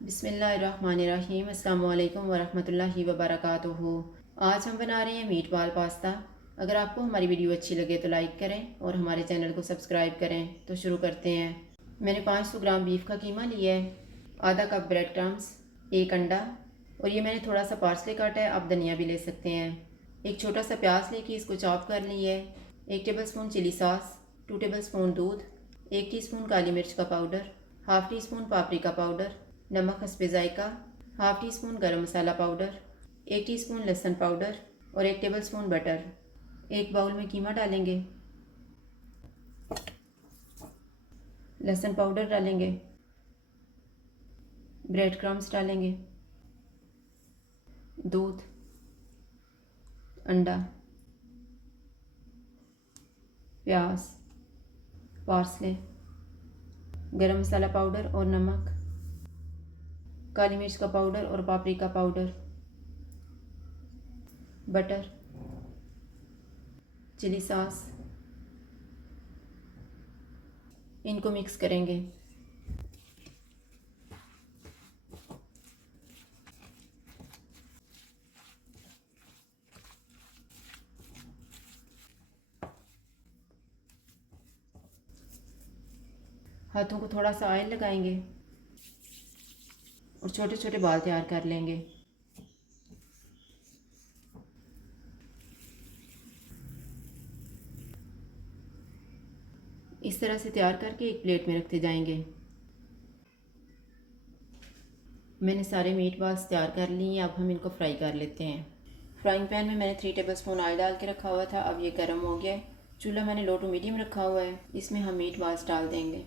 बिस्मिल्लाहिर्रहमानिर्रहीम। अस्सलाम वालेकुम वरहमतुल्लाहि वबरकातुहू। आज हम बना रहे हैं मीट बॉल पास्ता। अगर आपको हमारी वीडियो अच्छी लगे तो लाइक करें और हमारे चैनल को सब्सक्राइब करें। तो शुरू करते हैं। मैंने 500 ग्राम बीफ का कीमा लिया है, आधा कप ब्रेड क्रम्स, एक अंडा और ये मैंने थोड़ा सा पार्सले काटा है, आप धनिया भी ले सकते हैं। एक छोटा सा प्याज लेके इसको चॉप कर लिया है। 1 टेबलस्पून चिली सॉस, 2 टेबलस्पून दूध, 1 टीस्पून काली मिर्च का powder, half teaspoon paprika powder, नमक हस्बे ज़ायका, half teaspoon garam masala powder, 1 teaspoon लहसुन पाउडर और 1 टेबलस्पून बटर। एक बाउल में कीमा डालेंगे, लहसुन पाउडर डालेंगे, ब्रेड क्रम्स डालेंगे, दूध, अंडा, प्याज, पार्सले, गरम मसाला पाउडर और नमक, काली मिर्च का पाउडर और paprika powder, butter, chilli sauce. इनको मिक्स करेंगे। हाथों को थोड़ा सा ऑयल लगाएंगे और छोटे छोटे बाल तैयार कर लेंगे। इस तरह से तैयार करके एक प्लेट में रखते जाएंगे। मैंने सारे मीट बॉल्स तैयार कर लिए हैं, अब हम इनको फ्राई कर लेते हैं। फ्राइंग पैन में मैंने 3 टेबलस्पून ऑयल डाल के रखा हुआ था, अब ये गर्म हो गया है। चूल्हा मैंने लो टू मीडियम रखा हुआ है, इसमें हम मीट बॉल्स डाल देंगे।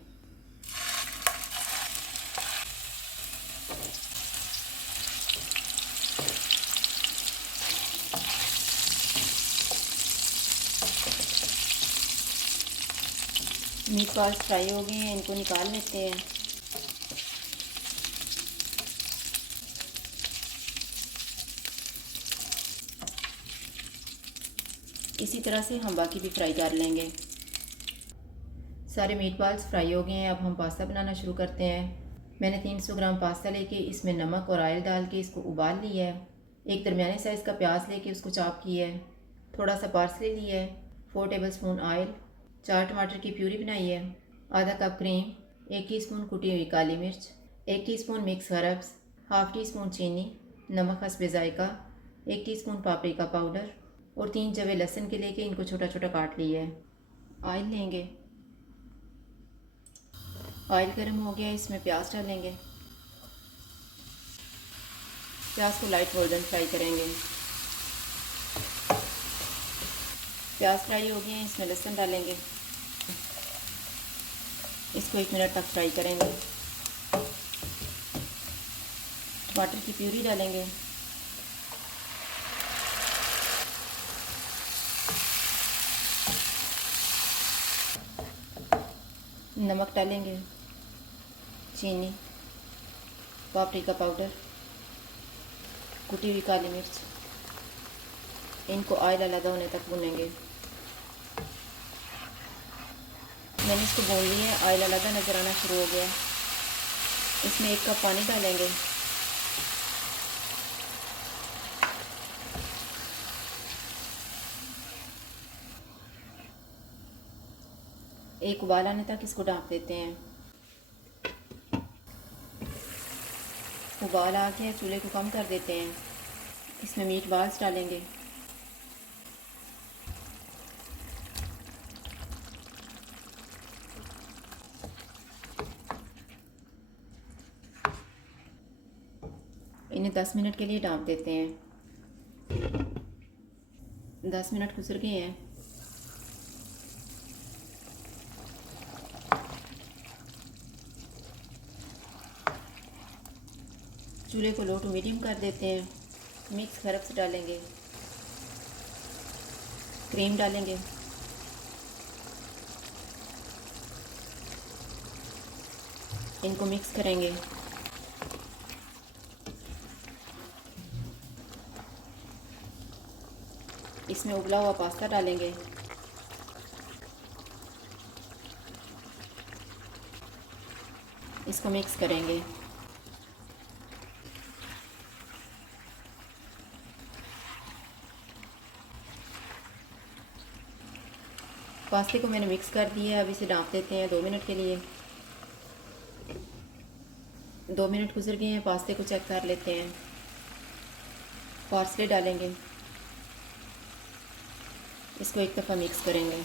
मीट बॉल्स फ्राई हो गए हैं, इनको निकाल लेते हैं। इसी तरह से हम बाकी भी फ्राई कर लेंगे। सारे मीट बॉल्स फ्राई हो गए हैं, अब हम पास्ता बनाना शुरू करते हैं। मैंने 300 ग्राम पास्ता लेके इसमें नमक और ऑयल डाल के इसको उबाल लिया है। एक दरमियाने साइज़ का प्याज लेके उसको चॉप किया है। थोड़ा सा पार्सले लिया है, 4 टेबलस्पून ऑयल, 4 टमाटर की प्यूरी बनाई है, आधा कप क्रीम, 1 टीस्पून कुटी हुई काली मिर्च, 1 teaspoon mix herbs, half tea spoon चीनी, नमक हस्बे ज़ायका, 1 टीस्पून पापरिका पाउडर और 3 जवे लहसुन के लेके इनको छोटा छोटा काट लिया है। ऑयल लेंगे, ऑयल गर्म हो गया, इसमें प्याज डालेंगे। प्याज को लाइट गोल्डन फ्राई करेंगे। प्याज फ्राई हो गए हैं, इसमें लहसुन डालेंगे। इसको 1 मिनट तक फ्राई करेंगे। टमाटर की प्यूरी डालेंगे। नमक डालेंगे, चीनी, पापरिका पाउडर, कुटी हुई काली मिर्च। इनको ऑयल अलग होने तक भूनेंगे। मैंने इसको भून लिया है, ऑयल अलग नज़र आना शुरू हो गया। इसमें 1 कप पानी डालेंगे। एक उबाल आने तक इसको ढक देते हैं। उबाल आ गया, चूल्हे को कम कर देते हैं। इसमें मीट बॉल्स डालेंगे। इन्हें 10 मिनट के लिए ढक देते हैं। 10 मिनट गुजर गए हैं। चूल्हे को लो टू मीडियम कर देते हैं। मिक्स हर्ब्स डालेंगे, क्रीम डालेंगे, इनको मिक्स करेंगे। इसमें उबला हुआ पास्ता डालेंगे। इसको मिक्स करेंगे। पास्ते को मैंने मिक्स कर दिया है। अब इसे ढाँप देते हैं 2 मिनट के लिए। 2 मिनट गुजर गए हैं। पास्ते को चेक कर लेते हैं। पार्सले डालेंगे, इसको एक दफ़ा मिक्स करेंगे।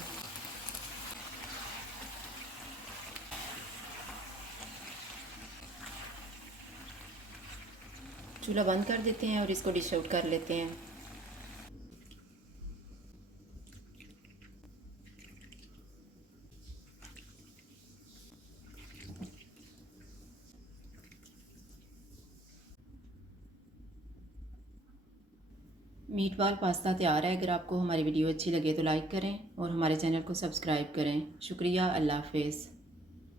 चूल्हा बंद कर देते हैं और इसको डिश आउट कर लेते हैं। मीट बॉल पास्ता तैयार है। अगर आपको हमारी वीडियो अच्छी लगे तो लाइक करें और हमारे चैनल को सब्सक्राइब करें। शुक्रिया। अल्लाह हाफ़िज़।